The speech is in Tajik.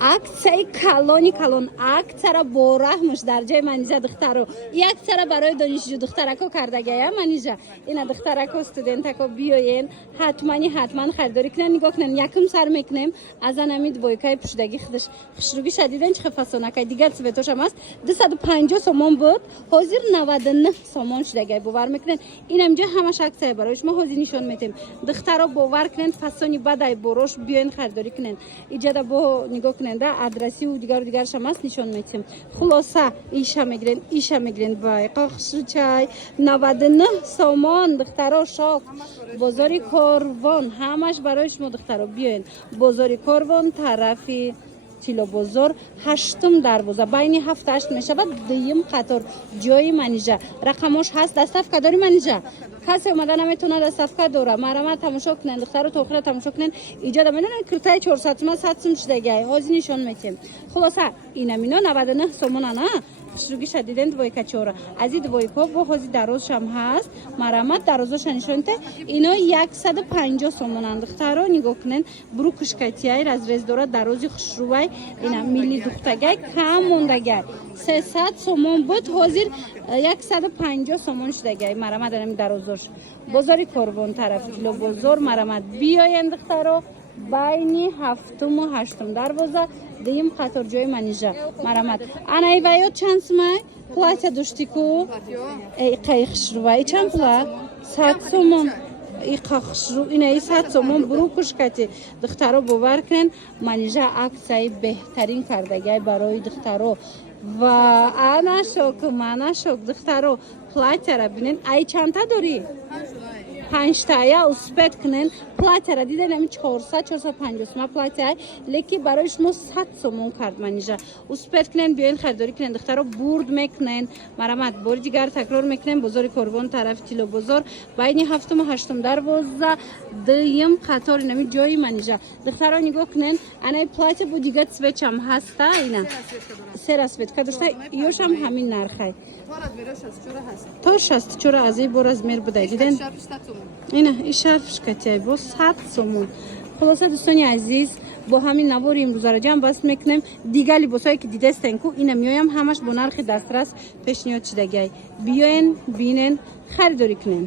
аксияи калон аксияро бо раҳмаш дар ҷои манижа духтаро и аксияро барои донишҷӯ духтарако кардагая манижа ина духтарако студентако биёен ҳатман харидорӣ кунен нигоҳ кунен якум сар мекунем аз анами двойкаи пушдаги худаш хушруги шадиден чихе фасонакай дигар цветошам аст 250 сомон буд ҳозир 99 сомон шудагай бовар мекунен инам ҷо ҳамаш аксия барои шумо ҳозир нишон метем духтаро бовар кунен фасони бадай борош биёен харидорӣ кунен иҷада бо нигоҳ кунен да адресиу дигаршам аст нишон метем хулоса иша мегирен байқа хушручай 99 сомон духтаро шок бозори корвон ҳамаш барои шумо духтаро биёен бозори корвон тарафи тилобозор ҳаштум дарвоза байни 7-8 мешавад дуюм қатор ҷои манижа рақамош ҳаст доставка дори манижа касе омада наметавонад доставка дора марама тамошо кунен духтаро то охира тамошо кунен иҷода медонед киртаи 400 сум 100 сум шудагай ҳозир нишон метем хулоса инамино 99 сомона на хушруги шадиден двойка чора аз и двойко бо ҳозир дарозшам ҳаст марамат дарозаша нишонте ино 150 сомонанд духтаро нигоҳ кунен брукушкатияй разрез дорад дарози хушрувай ина милли духтагай кам мондагай 300 сомон буд ҳозир 150 сомон шудагай марамат анами дарозош бозори корвон тарафи тилобозор марамат биёен духтаро байни 7-ум ва 8-ум дарвоза дуюм қатор ҷои манижа марамат анаи ваёд чанд сумай платья душтику эй қай хушрувай чанд пула 100 сомон инаи 100 сомон брукушкати духтаро бовар кунен манижа аксияи беҳтарин кардагай барои духтаро ва ана шок духтаро платьяра бинен ай чанта дорӣ 5тая успет кунен платьяра дидем 400-450 сум платья леки барои шумо 100 сомон кард манижа успет кунен биёен харидорӣ кунен духтаро бурд мекунен марамат бори дигар такрор мекунем бозори корвон тарафи тилобозор байни 7-ум ва 8-ум дарвоза дуюм қатор инами ҷои манижа духтаро нигоҳ кунен анаи платья бо дигар цветчам ҳаста ина сера светка дошта ёшам ҳамин нархай то 64 аз ин бо размер будай диден ина и шарфшкатияй бо 100 сомон хулоса дӯстони азиз бо ҳамин навори имрӯзаро ҷамъ баст мекунем дигар либосое ки дидестен ку ина меоям ҳамаш бо нархи дастрас пешниҳод шудагай биёен бинен харидорӣ кунен